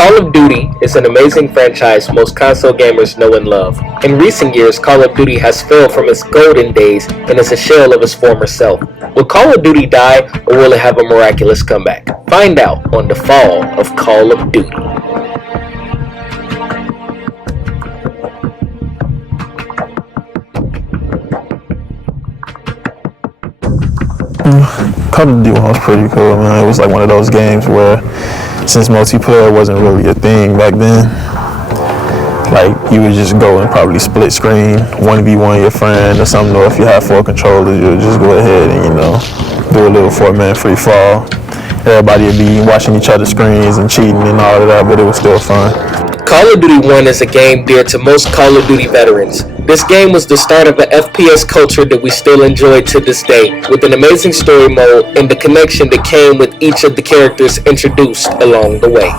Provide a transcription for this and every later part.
Call of Duty is an amazing franchise most console gamers know and love. In recent years, Call of Duty has failed from its golden days and is a shell of its former self. Will Call of Duty die, or will it have a miraculous comeback? Find out on the fall of Call of Duty. Call of Duty was pretty cool, man. It was like one of those games where, since multiplayer wasn't really a thing back then, like you would just go and probably split screen, 1v1 your friend or something, or if you have 4 controllers, you would just go ahead and, do a little 4-man free fall. Everybody would be watching each other's screens and cheating and all of that, but it was still fun. Call of Duty 1 is a game dear to most Call of Duty veterans. This game was the start of an FPS culture that we still enjoy to this day, with an amazing story mode and the connection that came with each of the characters introduced along the way.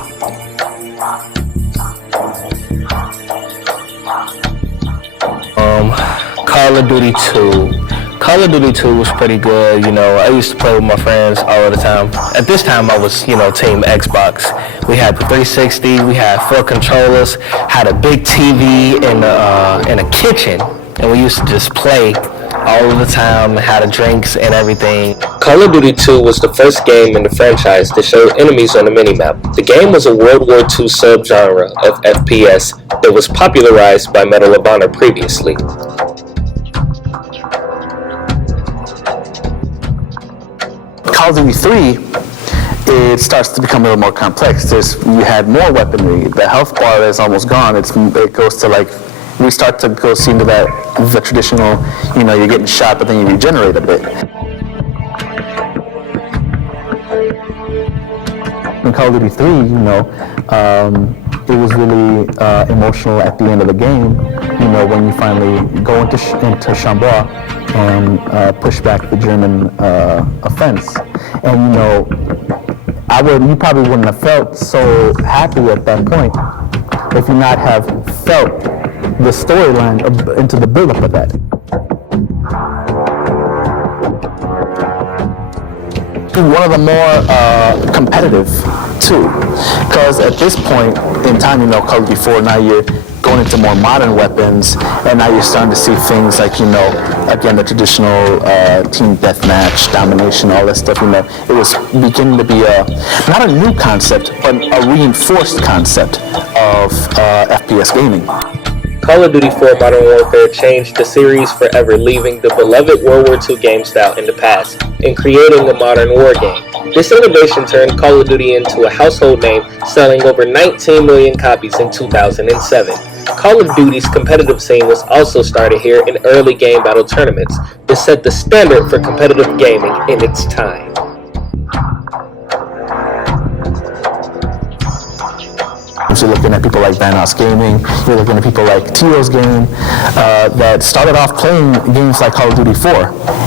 Call of Duty 2. Call of Duty 2 was pretty good. I used to play with my friends all the time. At this time, I was, team Xbox. We had the 360, we had 4 controllers, had a big TV in a kitchen, and we used to just play all of the time, had drinks and everything. Call of Duty 2 was the first game in the franchise that showed enemies on the minimap. The game was a World War II subgenre of FPS that was popularized by Medal of Honor previously. Call of Duty 3, it starts to become a little more complex. You had more weaponry. The health bar is almost gone. It goes to we start to go see into the traditional, you're getting shot, but then you regenerate a bit. In Call of Duty 3, it was really emotional at the end of the game, when you finally go into Chambord and push back the German offense. And you probably wouldn't have felt so happy at that point if you not have felt the storyline into the build-up of that. One of the more competitive too, because at this point in time, Call of Duty 4, now you're going into more modern weapons, and now you're starting to see things like, again, the traditional team deathmatch, domination, all that stuff. It was beginning to be not a new concept, but a reinforced concept of FPS gaming. Call of Duty 4 Modern Warfare changed the series forever, leaving the beloved World War II game style in the past and creating a modern war game. This innovation turned Call of Duty into a household name, selling over 19 million copies in 2007. Call of Duty's competitive scene was also started here in early game battle tournaments that set the standard for competitive gaming in its time. So you're looking at people like Vanoss Gaming, you're looking at people like Tio's Game, that started off playing games like Call of Duty 4,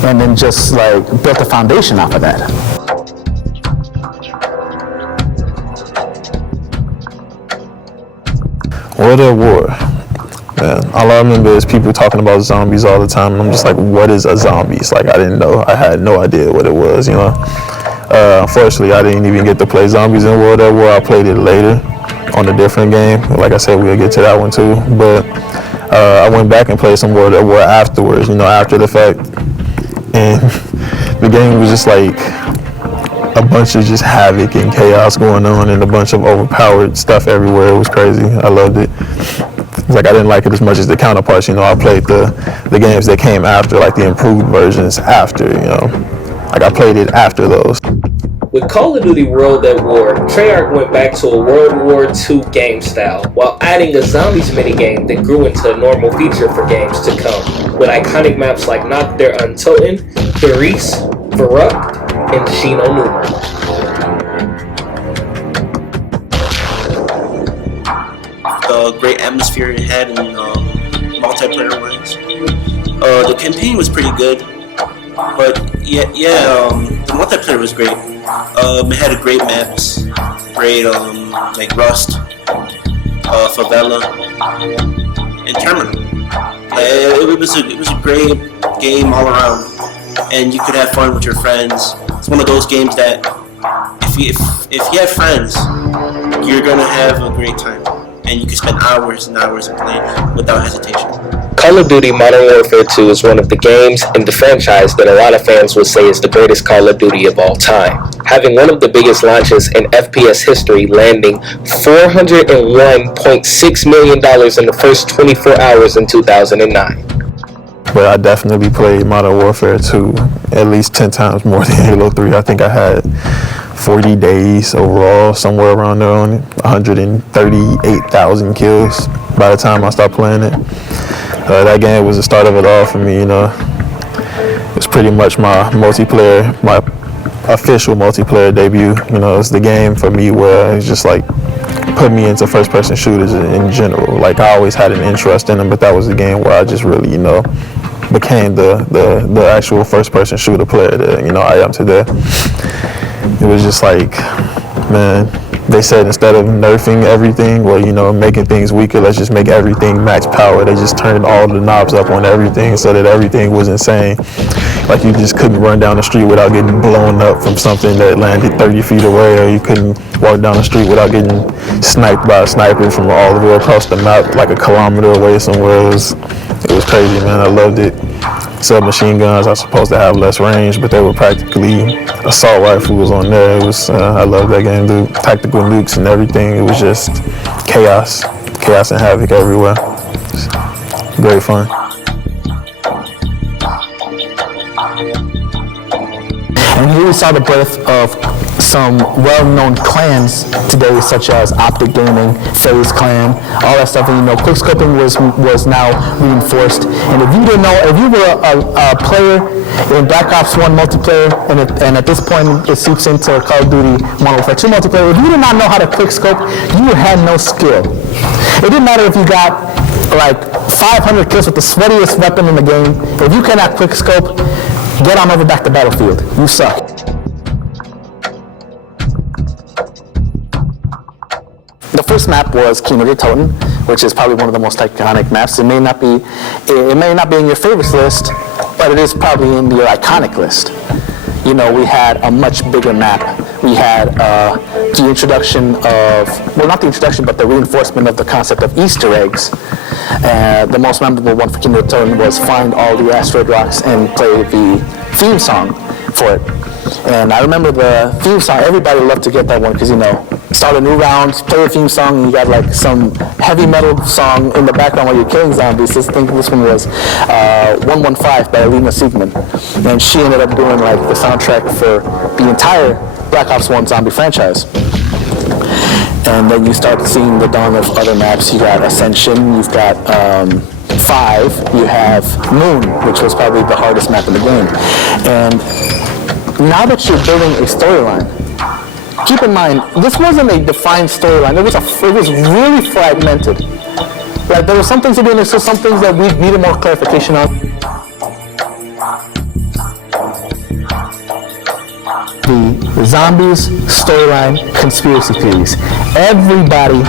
and then just built a foundation off of that. World at War. Man, all I remember is people talking about zombies all the time, and I'm just like, what is a zombie? It's like, I didn't know. I had no idea what it was, Unfortunately, I didn't even get to play zombies in World at War. I played it later on a different game. Like I said, we'll get to that one too. But I went back and played some World at War afterwards, after the fact. And the game was just like a bunch of just havoc and chaos going on and a bunch of overpowered stuff everywhere. It was crazy. I loved it. It's like I didn't like it as much as the counterparts. I played the games that came after, like the improved versions after, Like I played it after those. With Call of Duty World at War, Treyarch went back to a World War II game style, while adding a zombies minigame that grew into a normal feature for games to come, with iconic maps like Nacht der Untoten, Paris, Verrückt, and Shino Numa. The great atmosphere it had in multiplayer wise. The campaign was pretty good, but the multiplayer was great. It had great maps, great like Rust, Favela, and Terminal. It was a great game all around, and you could have fun with your friends. It's one of those games that if you have friends, you're you're gonna have a great time, and you can spend hours and hours of playing without hesitation. Call of Duty Modern Warfare 2 is one of the games and the franchise that a lot of fans would say is the greatest Call of Duty of all time, having one of the biggest launches in FPS history, landing $401.6 million in the first 24 hours in 2009. But I definitely played Modern Warfare 2 at least 10 times more than Halo 3. I think I had 40 days overall, somewhere around there, on it. 138,000 kills by the time I stopped playing it. That game was the start of it all for me, you know. It was pretty much my official multiplayer debut. You know, it's the game for me where it's just like put me into first-person shooters in general. Like, I always had an interest in them, but that was the game where I just really, you know, became the actual first-person shooter player that, you know, I am today. It was just like, man, they said instead of nerfing everything, well, you know, making things weaker, let's just make everything max power. They just turned all the knobs up on everything so that everything was insane. Like, you just couldn't run down the street without getting blown up from something that landed 30 feet away, or you couldn't walk down the street without getting sniped by a sniper from all the way across the map, like a kilometer away somewhere. It was crazy, man. I loved it. Submachine guns are supposed to have less range, but they were practically assault rifles on there. It was, I love that game, dude. Tactical nukes and everything. It was just chaos and havoc everywhere. Great fun. And here we saw the birth of some well-known clans today, such as Optic Gaming, FaZe Clan, all that stuff. And, you know, quickscoping was now reinforced. And if you didn't know, if you were a player in Black Ops 1 multiplayer, and at this point it seeps into Call of Duty Modern Warfare 2 multiplayer, if you did not know how to quickscope, you had no skill. It didn't matter if you got like 500 kills with the sweatiest weapon in the game. If you cannot quickscope, get on over back to Battlefield. You suck. The first map was Kino de Toten, which is probably one of the most iconic maps. It may not be in your favorites list, but it is probably in your iconic list. You know, we had a much bigger map. We had the introduction of, well, not the introduction, but the reinforcement of the concept of Easter eggs. The most memorable one for Kino de Toten was find all the asteroid rocks and play the theme song for it. And I remember the theme song, everybody loved to get that one because, you know, start a new round, play a theme song, and you got like some heavy metal song in the background while you're killing zombies. I think this one was 115 by Alina Siegman. And she ended up doing like the soundtrack for the entire Black Ops 1 zombie franchise. And then you start seeing the dawn of other maps. You got Ascension, you've got 5, you have Moon, which was probably the hardest map in the game. And now that you're building a storyline, keep in mind, this wasn't a defined storyline. It was really fragmented. Like, there were some things to do, and there's still some things that we needed more clarification on. The zombies storyline conspiracy theories. Everybody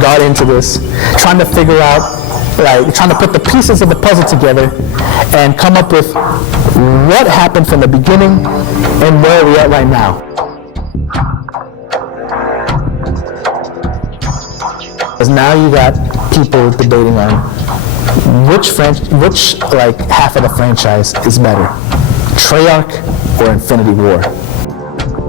got into this, trying to figure out, like, trying to put the pieces of the puzzle together and come up with what happened from the beginning and where we're at right now. Because now you got people debating on which like half of the franchise is better, Treyarch or Infinity War.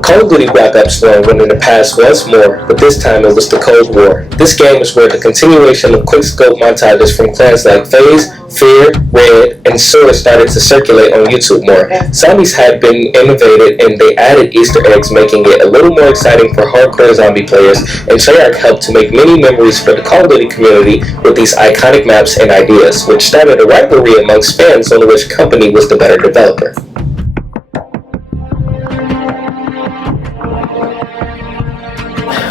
Call of Duty Black Ops 1 went in the past once more, but this time it was the Cold War. This game is where the continuation of quickscope montages from clans like FaZe, Fear, Red, and Sword started to circulate on YouTube more. Zombies had been innovated and they added Easter eggs, making it a little more exciting for hardcore zombie players, and Treyarch helped to make many memories for the Call of Duty community with these iconic maps and ideas, which started a rivalry amongst fans on which company was the better developer.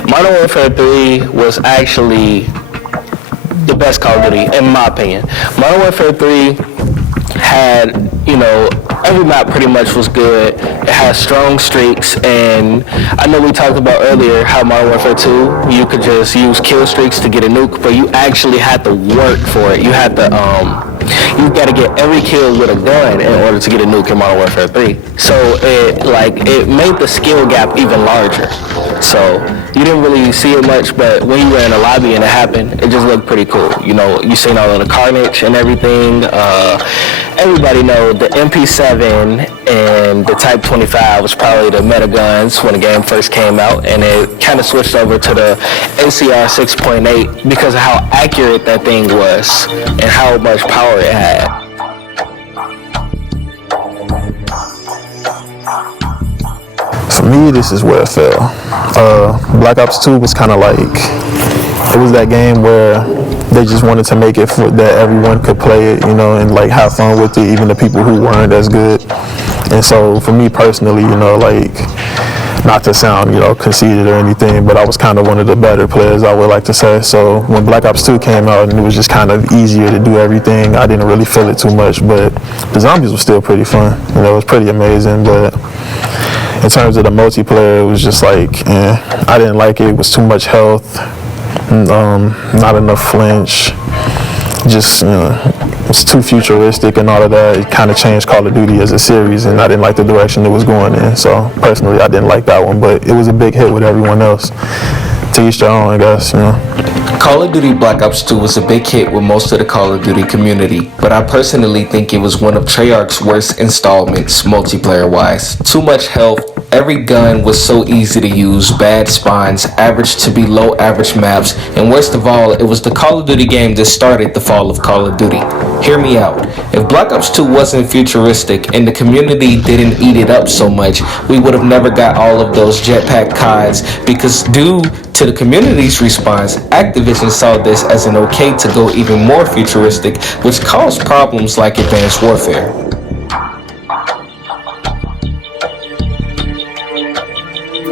Modern Warfare 3 was actually the best Call of Duty, in my opinion. Modern Warfare 3 had, you know, every map pretty much was good. It had strong streaks, and I know we talked about earlier how Modern Warfare 2, you could just use kill streaks to get a nuke, but you actually had to work for it. You had to, you got to get every kill with a gun in order to get a nuke in Modern Warfare 3. So it made the skill gap even larger. So you didn't really see it much, but when you were in the lobby and it happened, it just looked pretty cool. You know, you seen all of the carnage and everything. Everybody know the MP7 and the Type 25 was probably the meta guns when the game first came out, and it kind of switched over to the NCR 6.8 because of how accurate that thing was and how much power it had. For me, this is where it fell. Black Ops 2 was kind of like, it was that game where they just wanted to make it for that everyone could play it, you know, and like have fun with it, even the people who weren't as good. And so for me personally, you know, like, not to sound, you know, conceited or anything, but I was kind of one of the better players, I would like to say. So when Black Ops 2 came out and it was just kind of easier to do everything, I didn't really feel it too much, but the zombies was still pretty fun. You know, it was pretty amazing, but in terms of the multiplayer, it was just like, I didn't like it. It was too much health, not enough flinch. Just, you know, it's too futuristic and all of that. It kind of changed Call of Duty as a series, and I didn't like the direction it was going in. So personally, I didn't like that one, but it was a big hit with everyone else. To each their own, I guess, you know. Call of Duty Black Ops 2 was a big hit with most of the Call of Duty community, but I personally think it was one of Treyarch's worst installments multiplayer-wise. Too much health, every gun was so easy to use, bad spawns, average to be low average maps, and worst of all, it was the Call of Duty game that started the fall of Call of Duty. Hear me out. If Black Ops 2 wasn't futuristic and the community didn't eat it up so much, we would have never got all of those jetpack CODs, because due to the community's response, Activision saw this as an okay to go even more futuristic, which caused problems like Advanced Warfare.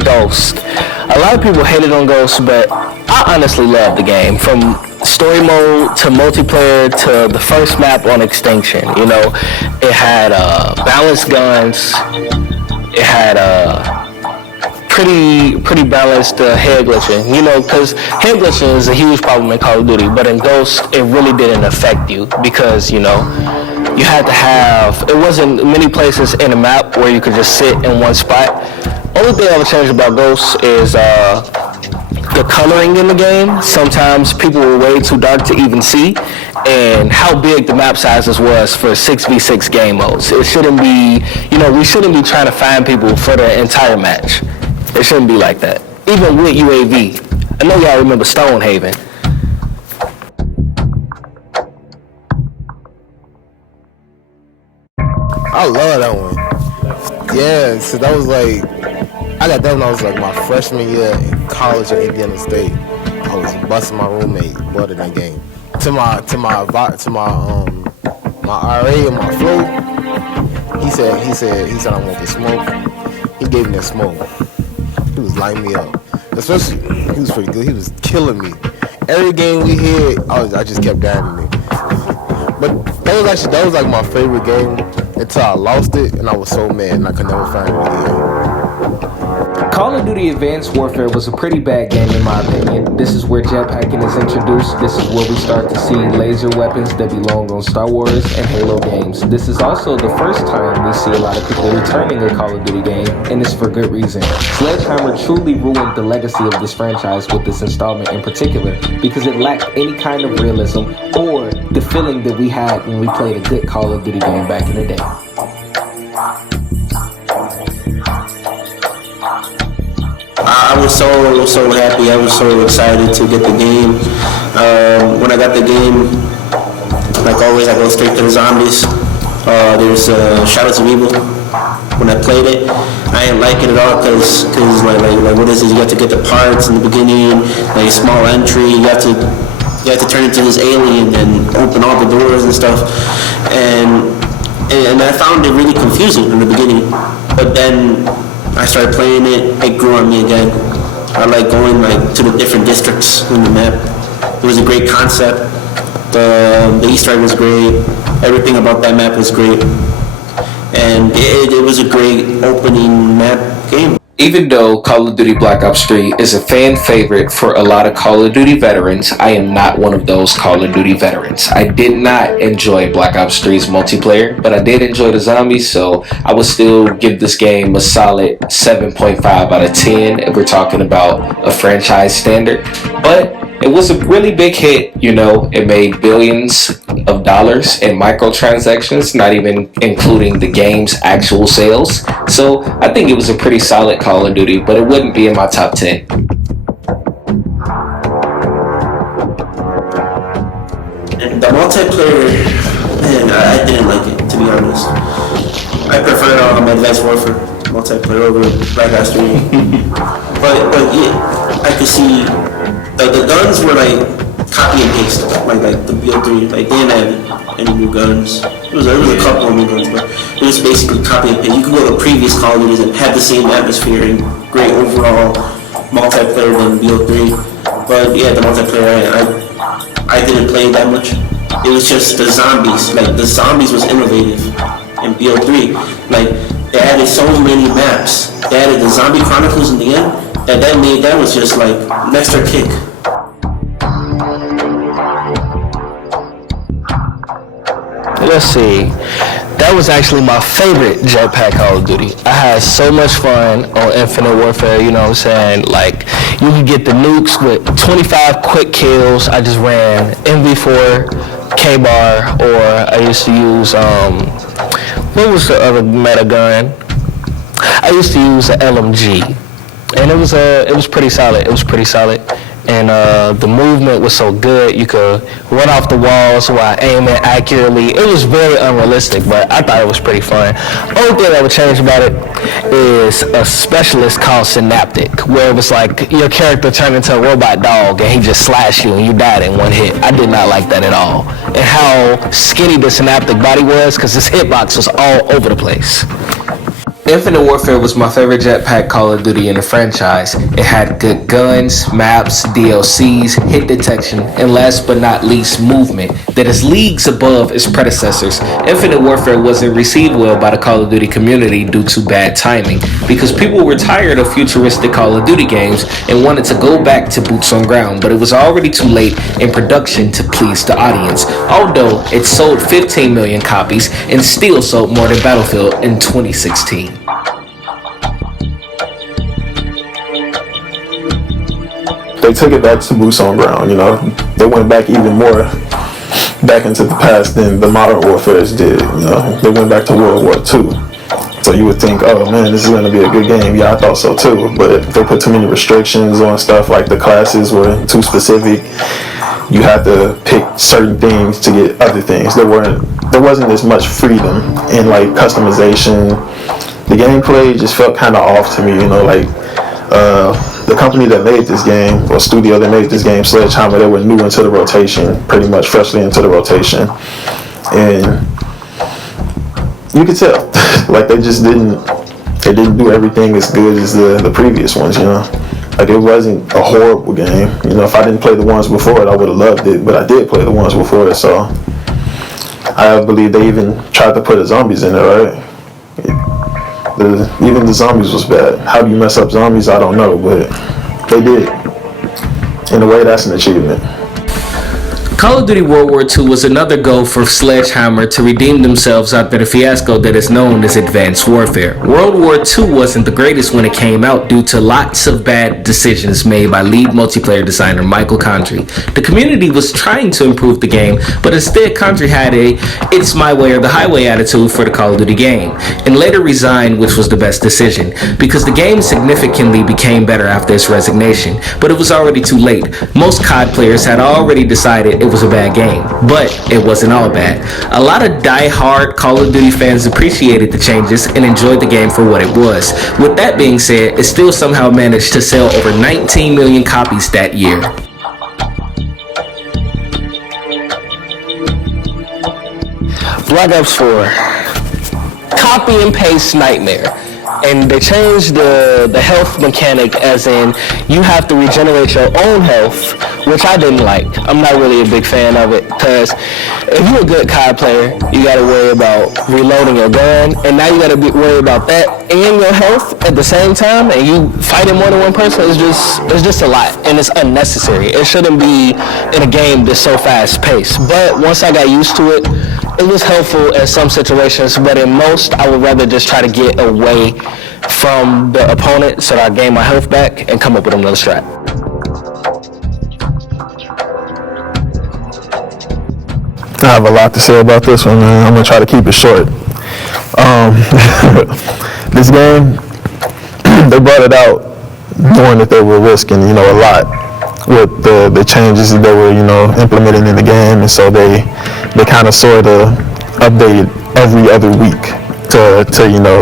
Ghost. A lot of people hated on Ghost, but I honestly loved the game. From story mode to multiplayer to the first map on Extinction, you know, it had balanced guns. It had pretty balanced head glitching, you know, because head glitching is a huge problem in Call of Duty, but in Ghost it really didn't affect you because, you know, you had to have, it wasn't many places in the map where you could just sit in one spot. Only thing I would change about Ghost is the coloring in the game. Sometimes people were way too dark to even see, and how big the map sizes was for 6v6 game modes. It shouldn't be, you know, we shouldn't be trying to find people for the entire match. It shouldn't be like that. Even with UAV. I know y'all remember Stonehaven. I love that one. Yeah, so that was like, I got that when I was like my freshman year in college at Indiana State. I was busting my roommate, butt in that game. My RA and my flow. He said I want the smoke. He gave me that smoke. He was lighting me up. Especially, he was pretty good. He was killing me. Every game we hit, I just kept diving it. But that was like my favorite game until I lost it, and I was so mad, and I could never find it again. Call of Duty Advanced Warfare was a pretty bad game in my opinion. This is where jetpacking is introduced. This is where we start to see laser weapons that belong on Star Wars and Halo games. This is also the first time we see a lot of people returning a Call of Duty game, and it's for good reason. Sledgehammer truly ruined the legacy of this franchise with this installment in particular, because it lacked any kind of realism or the feeling that we had when we played a good Call of Duty game back in the day. I was so happy. I was so excited to get the game. When I got the game, like always, I go straight to the zombies. There's Shadows of Evil. When I played it, I didn't like it at all because like what is this? You have to get the parts in the beginning, like a small entry. You have to turn into this alien and open all the doors and stuff. And I found it really confusing in the beginning, but then I started playing it. It grew on me again. I like going like to the different districts in the map. It was a great concept. The Easter egg was great. Everything about that map was great, and it was a great opening map game. Even though Call of Duty Black Ops 3 is a fan favorite for a lot of Call of Duty veterans, I am not one of those Call of Duty veterans. I did not enjoy Black Ops 3's multiplayer, but I did enjoy the zombies, so I would still give this game a solid 7.5 out of 10 if we're talking about a franchise standard. But it was a really big hit, you know. It made billions of dollars in microtransactions, not even including the game's actual sales. So I think it was a pretty solid Call of Duty, but it wouldn't be in my top 10. And the multiplayer, man, I didn't like it, to be honest. I prefer Advanced Warfare multiplayer over Black Ops 3. but yeah, I could see the guns were like copy and paste, like the BO3. Like they didn't have any new guns. There was a couple of new guns, but it was basically copy and paste. You could go to previous Call of Duties and have the same atmosphere and great overall multiplayer than BO3. But yeah, the multiplayer, I didn't play it that much. It was just the zombies. Like the zombies was innovative in BO3. Like they added so many maps. They added the Zombie Chronicles in the end. That was just like an extra kick. Let's see. That was actually my favorite jetpack Call of Duty. I had so much fun on Infinite Warfare, you know what I'm saying? Like, you could get the nukes with 25 quick kills. I just ran MV4, K-Bar, or I used to use, what was the other meta gun? I used to use an LMG. And it was pretty solid. It was pretty solid. And the movement was so good. You could run off the walls while aiming accurately. It was very unrealistic, but I thought it was pretty fun. Only thing I would change about it is a specialist called Synaptic, where it was like your character turned into a robot dog and he just slashed you and you died in one hit. I did not like that at all. And how skinny the Synaptic body was, because his hitbox was all over the place. Infinite Warfare was my favorite jetpack Call of Duty in the franchise. It had good guns, maps, DLCs, hit detection, and last but not least, movement that is leagues above its predecessors. Infinite Warfare wasn't received well by the Call of Duty community due to bad timing, because people were tired of futuristic Call of Duty games and wanted to go back to boots on ground, but it was already too late in production to please the audience, although it sold 15 million copies and still sold more than Battlefield in 2016. They took it back to boots on ground, you know. They went back even more back into the past than the modern warfares did, you know. They went back to World War II. So you would think, oh man, this is going to be a good game. Yeah, I thought so too. But they put too many restrictions on stuff, like the classes were too specific. You had to pick certain things to get other things. There wasn't as much freedom in like customization. The gameplay just felt kind of off to me, you know, like the company that made this game, or studio that made this game, Sledgehammer, they were new into the rotation, pretty much freshly into the rotation. And you could tell, like they didn't do everything as good as the previous ones, you know. Like it wasn't a horrible game. You know, if I didn't play the ones before it, I would have loved it, but I did play the ones before it, so I believe they even tried to put the zombies in there, right? Even the zombies was bad. How do you mess up zombies? I don't know, but they did. In a way, that's an achievement. Call of Duty World War II was another goal for Sledgehammer to redeem themselves after the fiasco that is known as Advanced Warfare. World War II wasn't the greatest when it came out due to lots of bad decisions made by lead multiplayer designer Michael Condrey. The community was trying to improve the game, but instead Condrey had a "it's my way or the highway" attitude for the Call of Duty game, and later resigned, which was the best decision, because the game significantly became better after his resignation, but it was already too late. Most COD players had already decided it was a bad game, but it wasn't all bad. A lot of die-hard Call of Duty fans appreciated the changes and enjoyed the game for what it was. With that being said, it still somehow managed to sell over 19 million copies that year. Black Ops 4, copy and paste nightmare. And they changed the health mechanic, as in you have to regenerate your own health which I didn't like. I'm not really a big fan of it, because if you're a good COD player, you got to worry about reloading your gun, and now you got to worry about that and your health at the same time, and you fighting more than one person. It's just a lot, and it's unnecessary. It shouldn't be in a game that's so fast paced. But once I got used to it, it was helpful in some situations, but in most, I would rather just try to get away from the opponent so that I gain my health back and come up with another strat. I have a lot to say about this one, man. I'm gonna try to keep it short. This game, they brought it out knowing that they were risking, a lot with the changes that they were, implementing in the game, and so they kind of sort of updated every other week to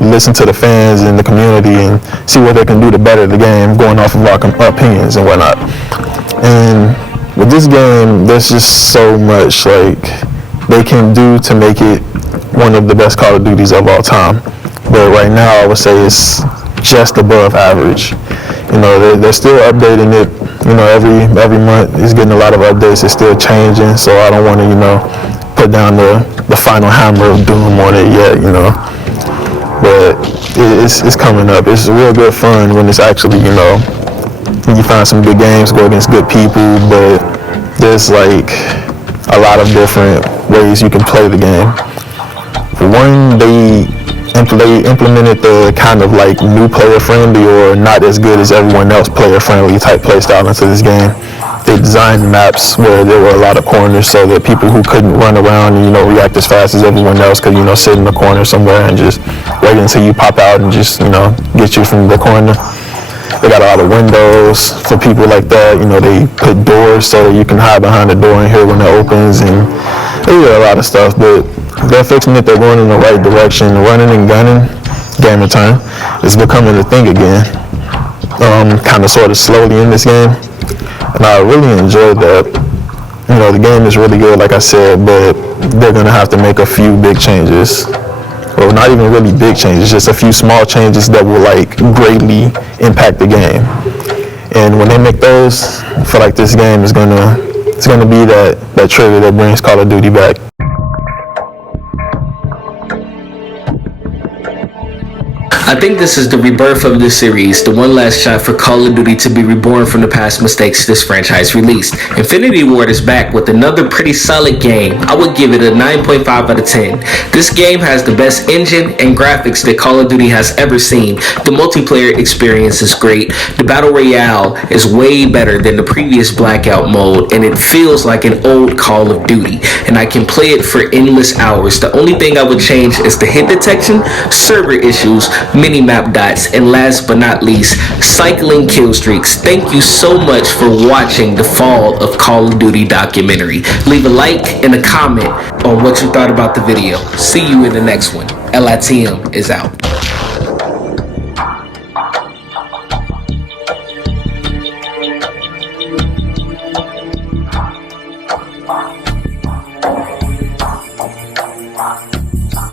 listen to the fans and the community and see what they can do to better the game, going off of our opinions and whatnot. And with this game, there's just so much they can do to make it one of the best Call of Duties of all time. But right now, I would say it's just above average. They're still updating it. Every month it's getting a lot of updates. It's still changing, so I don't want to, put down the final hammer of doom on it yet, But it's coming up. It's real good fun when it's actually, when you find some good games, go against good people. But there's a lot of different ways you can play the game. For one, they implemented the kind of new player friendly or not as good as everyone else player friendly type play style into this game. They designed maps where there were a lot of corners so that people who couldn't run around and react as fast as everyone else could sit in the corner somewhere and just wait until you pop out and just get you from the corner. They got a lot of windows for people like that. They put doors so that you can hide behind the door and hear when it opens, and they do a lot of stuff. But they're fixing it. They're going in the right direction. Running and gunning, game of time, is becoming a thing again. Kind of sort of slowly in this game, and I really enjoyed that. The game is really good, like I said, but they're gonna have to make a few big changes. Well, not even really big changes, just a few small changes that will greatly impact the game. And when they make those, I feel like this game is gonna be that trigger that brings Call of Duty back. I think this is the rebirth of the series, the one last shot for Call of Duty to be reborn from the past mistakes this franchise released. Infinity Ward is back with another pretty solid game. I would give it a 9.5 out of 10. This game has the best engine and graphics that Call of Duty has ever seen. The multiplayer experience is great. The Battle Royale is way better than the previous Blackout mode, and it feels like an old Call of Duty, and I can play it for endless hours. The only thing I would change is the hit detection, server issues, mini-map dots, and last but not least, cycling kill streaks. Thank you so much for watching the Fall of Call of Duty documentary. Leave a like and a comment on what you thought about the video. See you in the next one. LITM is out.